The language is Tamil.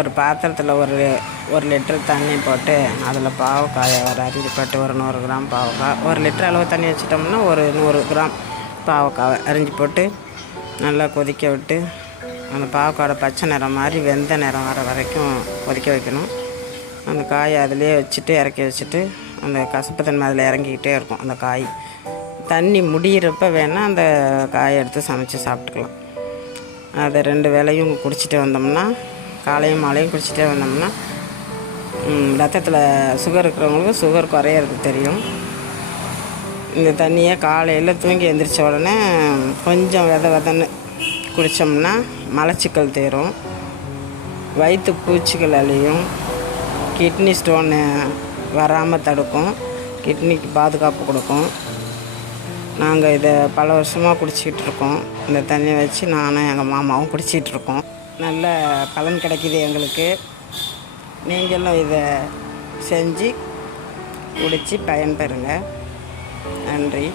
ஒரு பாத்திரத்தில் ஒரு லிட்டர் தண்ணி போட்டு அதில் பாவக்காயை ஒரு அரிஞ்சு போட்டு ஒரு 100 கிராம் பாவக்காய், 1 லிட்டர் அளவு தண்ணி வச்சிட்டோம்னா ஒரு 100 கிராம் பாவக்காவை அரிஞ்சு போட்டு நல்லா கொதிக்க விட்டு அந்த பாவக்காயோட பச்சை நிறம் மாதிரி வெந்த நிறம் வர வரைக்கும் கொதிக்க வைக்கணும். அந்த காயை அதிலே வச்சுட்டு இறக்கி வச்சுட்டு அந்த கசப்பு தன்மை அதில் இறங்கிக்கிட்டே இருக்கும். அந்த காய் தண்ணி முடிகிறப்ப வேணால் அந்த காயை எடுத்து சமைச்சு சாப்பிட்டுக்கலாம். அதை 2 வேளையும் குடிச்சிட்டு வந்தோம்னா, காலையும் மாலையும் குடிச்சிட்டே வந்தோம்னா ரத்தத்தில் சுகர் இருக்கிறவங்களுக்கு சுகர் குறையிறதுக்கு தெரியும். இந்த தண்ணியை காலையில் தூங்கி எழுந்திரிச்ச உடனே கொஞ்சம் வெதன்னு குடித்தோம்னா மலச்சிக்கல் தீரும், வயிற்று பூச்சிகள் அழியும், கிட்னி ஸ்டோனு வராமல் தடுக்கும், கிட்னிக்கு பாதுகாப்பு கொடுக்கும். நாங்கள் இதை பல வருஷமாக குடிச்சிக்கிட்டு இருக்கோம். இந்த தண்ணியை வச்சு நானும் எங்கள் மாமாவும் குடிச்சிக்கிட்டு இருக்கோம். நல்ல பலன் கிடைக்கிது எங்களுக்கு. நீங்களும் இதை செஞ்சு குடித்து பயன்பெறுங்க. நன்றி.